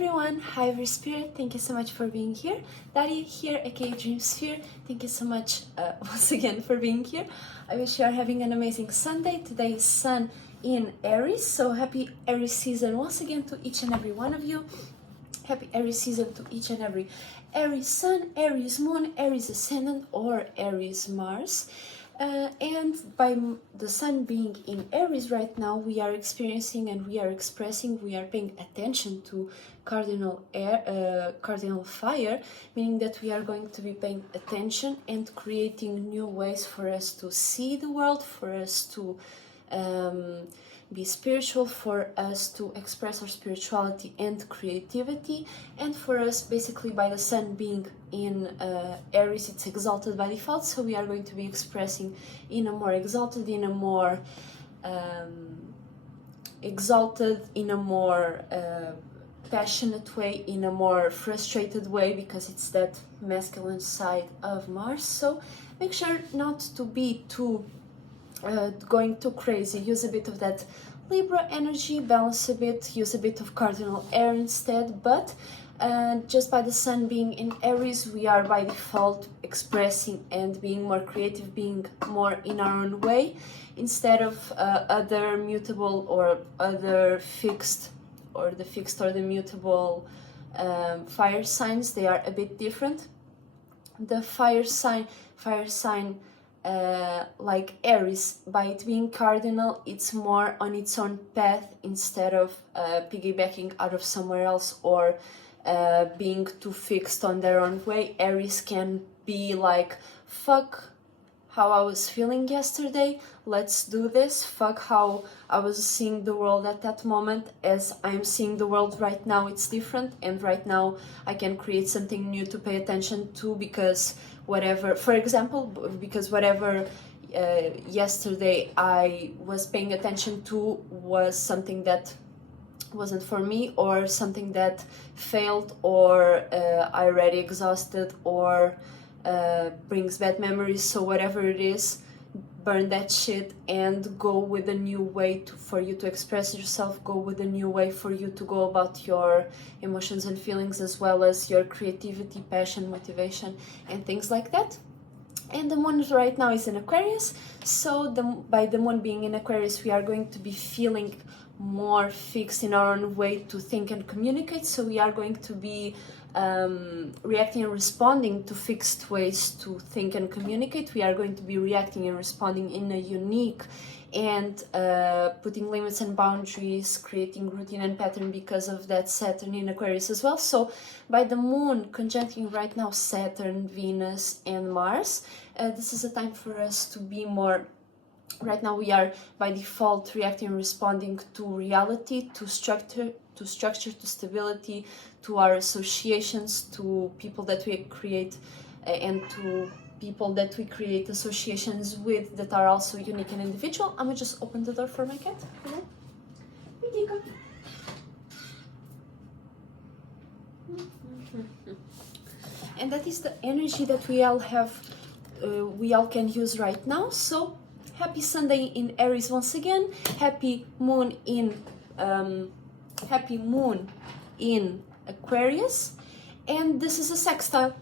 everyone, hi Every Spirit, thank you so much for being here. Daria here, aka Dream Sphere, thank you so much once again for being here. I wish you are having an amazing Sunday. Today is Sun in Aries, so happy Aries season once again to each and every one of you. Happy Aries season to each and every Aries Sun, Aries Moon, Aries Ascendant or Aries Mars. And by the Sun being in Aries right now, we are experiencing and we are expressing, we are paying attention to cardinal fire, meaning that we are going to be paying attention and creating new ways for us to see the world, for us to be spiritual, for us to express our spirituality and creativity, and for us, basically, by the Sun being in Aries, it's exalted by default, so we are going to be expressing in a more exalted, in a more passionate way, in a more frustrated way, because it's that masculine side of Mars. So make sure not to be too going too crazy. Use a bit of that Libra energy, balance a bit, use a bit of cardinal air instead. But just by the Sun being in Aries, we are by default expressing and being more creative, being more in our own way, instead of other mutable or other fixed, or the fixed or the mutable fire signs. They are a bit different. The fire sign like Aries, by it being cardinal, it's more on its own path instead of piggybacking out of somewhere else or being too fixed on their own way. Aries can be like, fuck how I was feeling yesterday, let's do this. Fuck how I was seeing the world at that moment, as I'm seeing the world right now, it's different, and right now I can create something new to pay attention to, because whatever, for example, because whatever yesterday I was paying attention to was something that wasn't for me, or something that failed, or I already exhausted, or brings bad memories. So whatever it is, burn that shit and go with a new way for you to express yourself, go with a new way for you to go about your emotions and feelings, as well as your creativity, passion, motivation, and things like that. And the moon right now is in Aquarius, so by the moon being in Aquarius, we are going to be feeling more fixed in our own way to think and communicate. So we are going to be reacting and responding to fixed ways to think and communicate. We are going to be reacting and responding in a unique and putting limits and boundaries, creating routine and pattern because of that Saturn in Aquarius as well. So by the moon conjuncting right now Saturn, Venus and Mars, this is a time for us to be more. Right now we are by default reacting and responding to reality, to structure, to stability, to our associations, to people that we create, and to people that we create associations with that are also unique and individual. I'm gonna just open the door for my cat. And that is the energy that we all have, we all can use right now. So happy Sunday in Aries once again. Happy moon in Aquarius, and this is a sextile.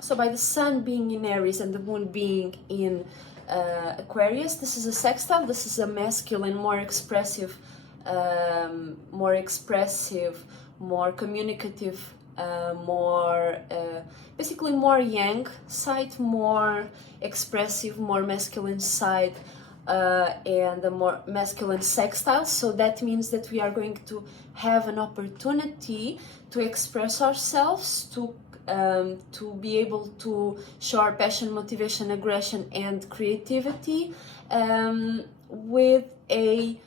So by the Sun being in Aries and the moon being in Aquarius, this is a sextile. This is a masculine, more expressive, more communicative, basically more yang side, more expressive, more masculine side, and a more masculine sextile. So that means that we are going to have an opportunity to express ourselves, to be able to show our passion, motivation, aggression, and creativity with a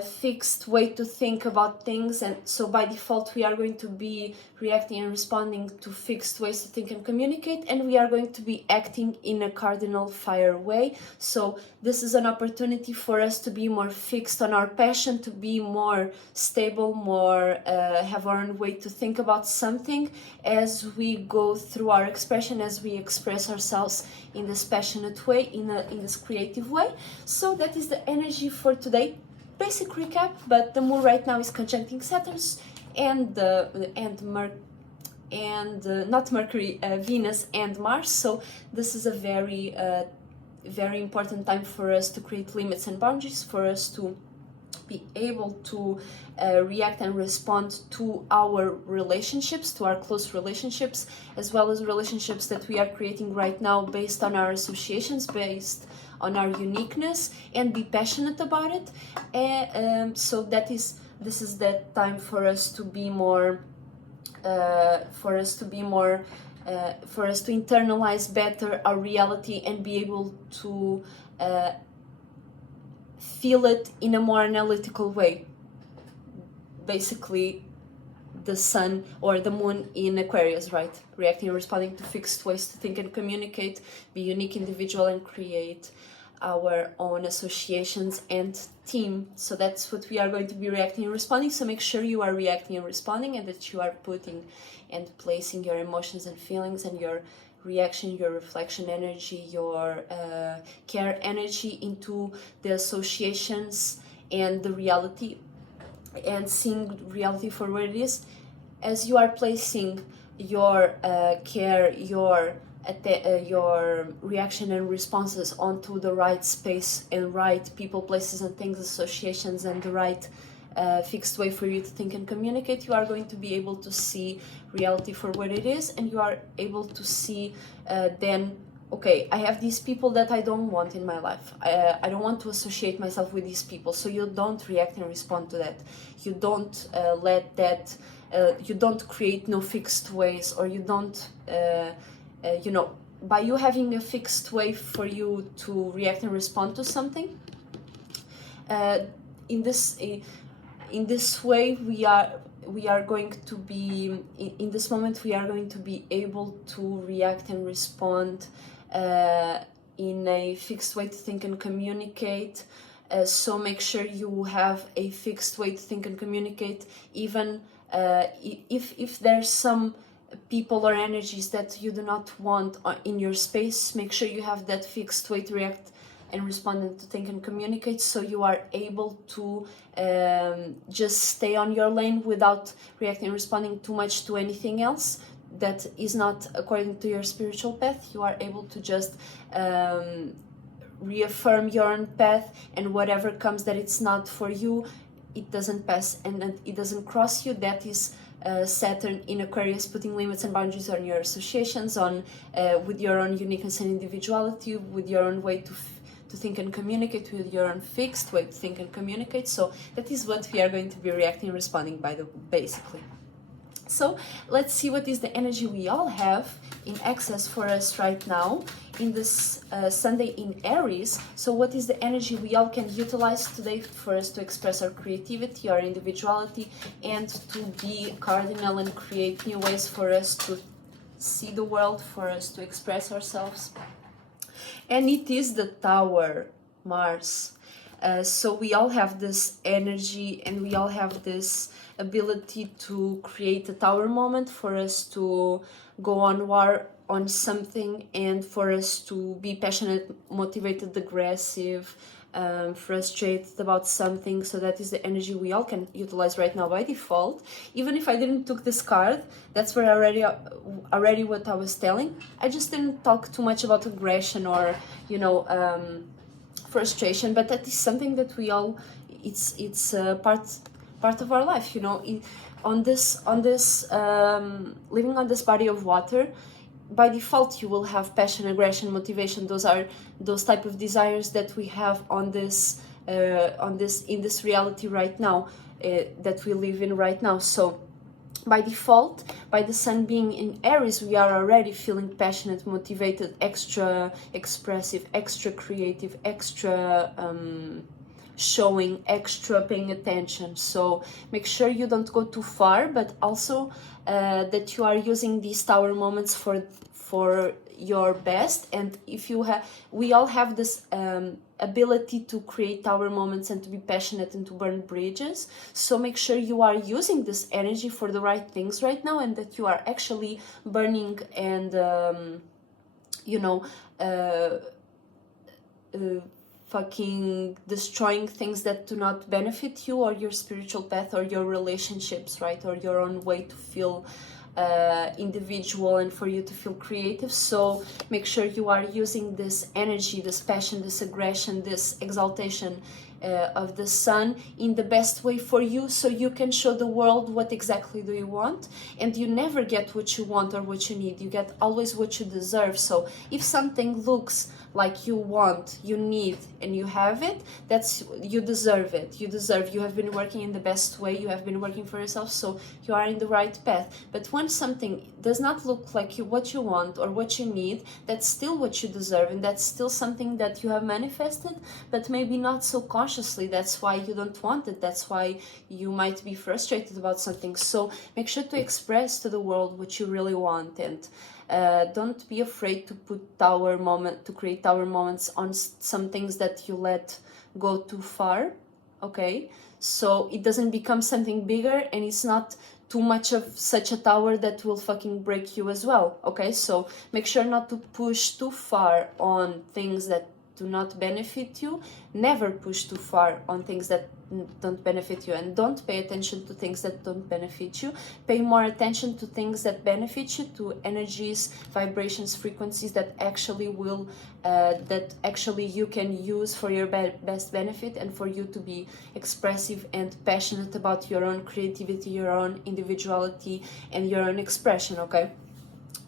fixed way to think about things. And so by default we are going to be reacting and responding to fixed ways to think and communicate, and we are going to be acting in a cardinal fire way. So this is an opportunity for us to be more fixed on our passion, to be more stable, more have our own way to think about something as we go through our expression, as we express ourselves in this passionate way, in this creative way. So that is the energy for today. Basic recap, but the moon right now is conjuncting Saturn and not Mercury, Venus and Mars. So this is a very very important time for us to create limits and boundaries, for us to be able to react and respond to our relationships, to our close relationships, as well as relationships that we are creating right now based on our associations, based on our uniqueness, and be passionate about it. So this is that time for us to be more for us to internalize better our reality and be able to feel it in a more analytical way. Basically, the sun or the moon in Aquarius, right? Reacting and responding to fixed ways to think and communicate, be unique individual, and create our own associations and team. So that's what we are going to be reacting and responding. So make sure you are reacting and responding, and that you are putting and placing your emotions and feelings and your reaction, your reflection energy, your care energy into the associations and the reality, and seeing reality for what it is. As you are placing your care, your reaction and responses onto the right space and right people, places and things, associations, and the right fixed way for you to think and communicate, you are going to be able to see reality for what it is, and you are able to see then, okay, I have these people that I don't want in my life. I don't want to associate myself with these people. So you don't react and respond to that. You don't let that, you don't create no fixed ways, or you don't, you know, by you having a fixed way for you to react and respond to something, in this way we are going to be, in this moment we are going to be able to react and respond in a fixed way to think and communicate. So make sure you have a fixed way to think and communicate, even if there's some people or energies that you do not want in your space. Make sure you have that fixed way to react and respond and to think and communicate, so you are able to just stay on your lane without reacting and responding too much to anything else that is not according to your spiritual path. You are able to just reaffirm your own path, and whatever comes that it's not for you, it doesn't pass and it doesn't cross you. That is Saturn in Aquarius, putting limits and boundaries on your associations, on with your own uniqueness and individuality, with your own way to think and communicate, with your own fixed way to think and communicate. So that is what we are going to be reacting and responding by, basically. So let's see what is the energy we all have in excess for us right now in this Sunday in Aries. So what is the energy we all can utilize today for us to express our creativity, our individuality, and to be cardinal and create new ways for us to see the world, for us to express ourselves? And it is the Tower, Mars. So we all have this energy, and we all have this ability to create a tower moment, for us to go on war on something, and for us to be passionate, motivated, aggressive, frustrated about something. So that is the energy we all can utilize right now by default. Even if I didn't took this card, that's where already what I was telling. I just didn't talk too much about aggression or, you know, frustration, but that is something that we all, it's part of our life, you know. On this living on this body of water, by default you will have passion, aggression, motivation. Those are those type of desires that we have in this reality right now, that we live in right now. So by default, by the sun being in Aries, we are already feeling passionate, motivated, extra expressive, extra creative, extra showing, extra paying attention. So make sure you don't go too far, but also that you are using these tower moments for your best. And if you have, we all have this ability to create tower moments and to be passionate and to burn bridges. So make sure you are using this energy for the right things right now, and that you are actually burning and you know, fucking destroying things that do not benefit you or your spiritual path or your relationships, right? Or your own way to feel individual and for you to feel creative. So make sure you are using this energy, this passion, this aggression, this exaltation of the sun in the best way for you, so you can show the world what exactly do you want. And you never get what you want or what you need, you get always what you deserve. So if something looks like you want, you need, and you have it, that's, you deserve it. You deserve, you have been working in the best way, you have been working for yourself, so you are in the right path. But when something does not look like you, what you want or what you need, that's still what you deserve, and that's still something that you have manifested, but maybe not so consciously. That's why you don't want it, that's why you might be frustrated about something. So make sure to express to the world what you really want, and don't be afraid to create tower moments on some things that you let go too far, okay? So it doesn't become something bigger, and it's not too much of such a tower that will fucking break you as well, okay? So make sure not to push too far on things that do not benefit you. Never push too far on things that don't benefit you, and don't pay attention to things that don't benefit you. Pay more attention to things that benefit you, to energies, vibrations, frequencies that actually will that actually you can use for your best benefit, and for you to be expressive and passionate about your own creativity, your own individuality, and your own expression, okay?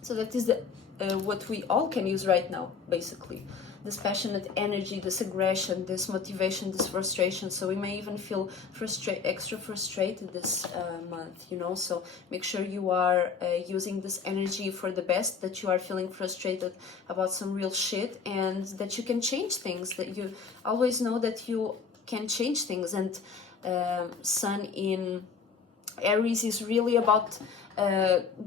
So that is the what we all can use right now, basically. This passionate energy, this aggression, this motivation, this frustration. So we may even feel extra frustrated this month, you know. So make sure you are using this energy for the best, that you are feeling frustrated about some real shit, and that you can change things, that you always know that you can change things. And Sun in Aries is really about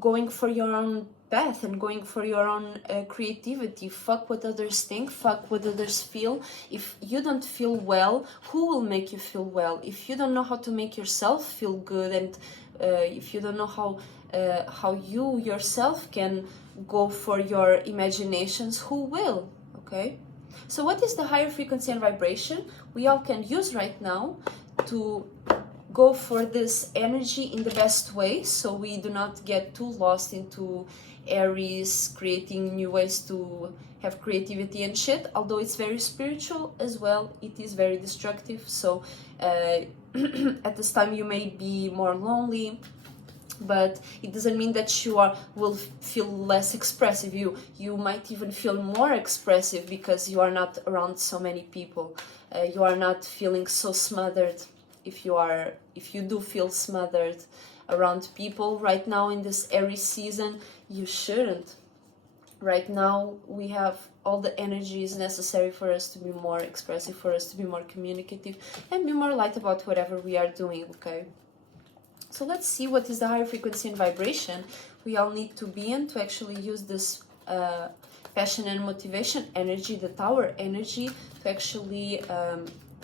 going for your own path and going for your own creativity. Fuck what others think, fuck what others feel. If you don't feel well, who will make you feel well? If you don't know how to make yourself feel good, and if you don't know how you yourself can go for your imaginations, who will? Okay, so what is the higher frequency and vibration we all can use right now to go for this energy in the best way, so we do not get too lost into Aries, creating new ways to have creativity and shit? Although it's very spiritual as well, it is very destructive. So at this time you may be more lonely, but it doesn't mean that you will feel less expressive. You might even feel more expressive, because you are not around so many people. You are not feeling so smothered. If you do feel smothered around people right now in this Aries season, you shouldn't. Right now we have all the energies necessary for us to be more expressive, for us to be more communicative, and be more light about whatever we are doing, okay? So let's see what is the higher frequency and vibration we all need to be in to actually use this passion and motivation energy, the tower energy, to actually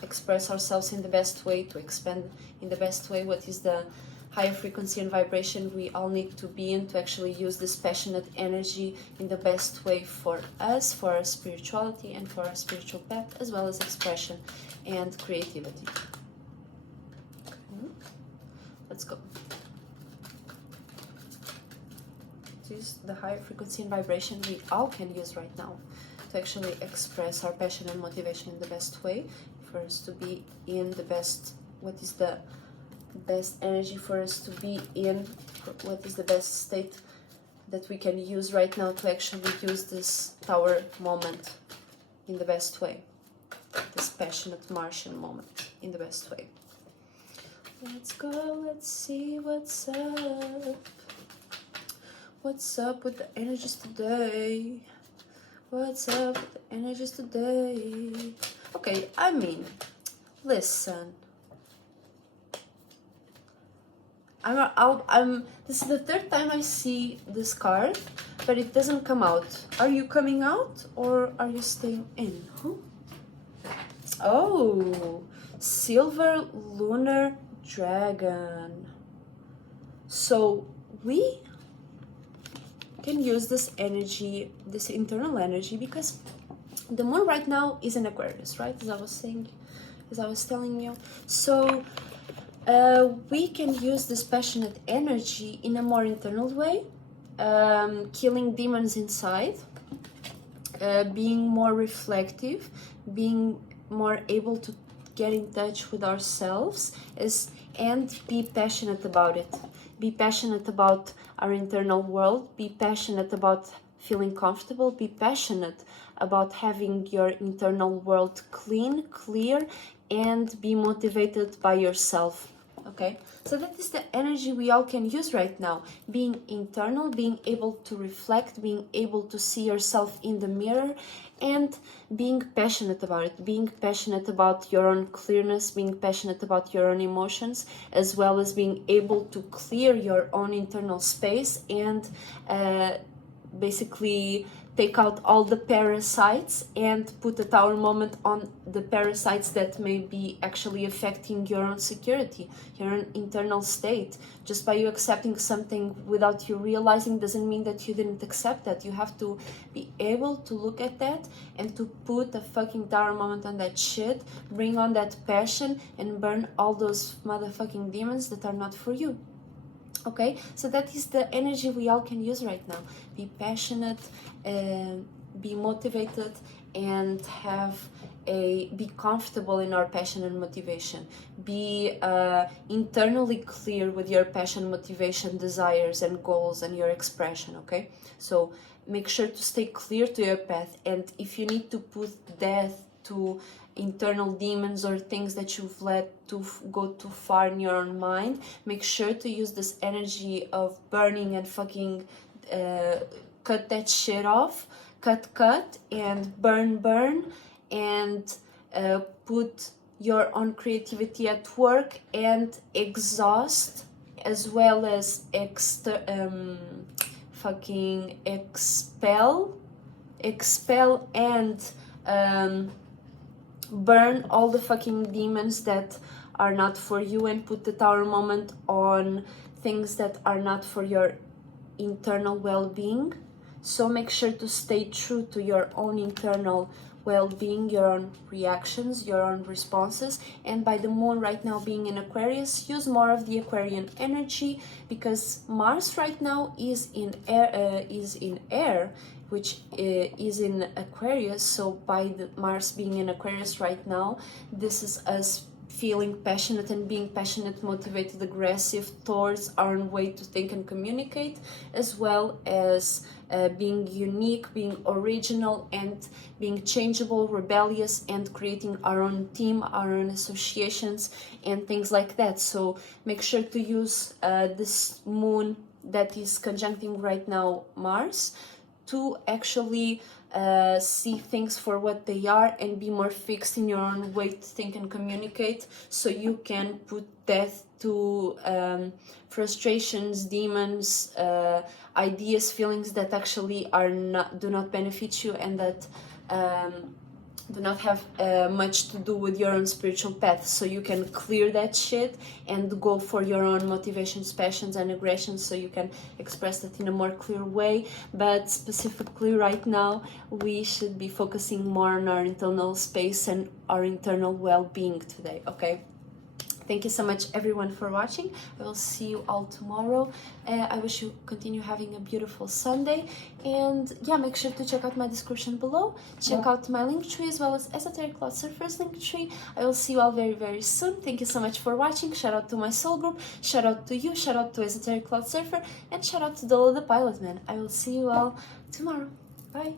express ourselves in the best way, to expand in the best way. What is the higher frequency and vibration we all need to be in to actually use this passionate energy in the best way for us, for our spirituality, and for our spiritual path, as well as expression and creativity. Okay. Let's go. This is the higher frequency and vibration we all can use right now to actually express our passion and motivation in the best way, for us to be in the best. What is the best energy for us to be in? What is the best state that we can use right now to actually use this tower moment in the best way, this passionate Martian moment in the best way? Let's go, let's see what's up. What's up with the energies today? What's up with the energies today? Okay, I mean, listen. This is the third time I see this card, but it doesn't come out. Are you coming out or are you staying in? Huh? Oh, Silver Lunar Dragon. So we can use this energy, this internal energy, because The moon right now is in Aquarius, right? As I was telling you. So we can use this passionate energy in a more internal way, killing demons inside, being more reflective, being more able to get in touch with ourselves, and be passionate about it. Be passionate about our internal world, be passionate about feeling comfortable, be passionate about having your internal world clean, clear, and be motivated by yourself. Okay, so that is the energy we all can use right now. Being internal, being able to reflect, being able to see yourself in the mirror, and being passionate about it. Being passionate about your own clearness, being passionate about your own emotions, as well as being able to clear your own internal space and basically take out all the parasites and put a tower moment on the parasites that may be actually affecting your own security, your own internal state. Just by you accepting something without you realizing doesn't mean that you didn't accept that. You have to be able to look at that and to put a fucking tower moment on that shit, bring on that passion, and burn all those motherfucking demons that are not for you. Okay, so that is the energy we all can use right now. Be passionate, be motivated, and be comfortable in our passion and motivation. Be internally clear with your passion, motivation, desires, and goals, and your expression. Okay, so make sure to stay clear to your path. And if you need to put death to internal demons or things that you've let to go too far in your own mind, make sure to use this energy of burning and fucking cut that shit off, cut and burn, and put your own creativity at work and exhaust, as well as fucking expel and burn all the fucking demons that are not for you, and put the tower moment on things that are not for your internal well-being. So make sure to stay true to your own internal well-being, your own reactions, your own responses. And by the moon right now being in Aquarius, use more of the Aquarian energy, because Mars right now is in air, which is in Aquarius. So by the Mars being in Aquarius right now, this is us feeling passionate and being passionate, motivated, aggressive towards our own way to think and communicate, as well as being unique, being original, and being changeable, rebellious, and creating our own team, our own associations, and things like that. So make sure to use this moon that is conjuncting right now Mars to actually see things for what they are and be more fixed in your own way to think and communicate, so you can put death to frustrations, demons, ideas, feelings that actually do not benefit you, and that do not have much to do with your own spiritual path. So you can clear that shit and go for your own motivations, passions, and aggressions, so you can express that in a more clear way. But specifically right now, we should be focusing more on our internal space and our internal well-being today. Okay, thank you so much everyone for watching. I will see you all tomorrow. I wish you continue having a beautiful Sunday, and yeah, make sure to check out my description below. Check out my LinkTree as well as Esotericcloudsurfer's LinkTree. I will see you all very, very soon. Thank you so much for watching. Shout out to my soul group, shout out to you, shout out to Esotericcloudsurfer, and shout out to Dolo the Pilot Man. I will see you all tomorrow. Bye.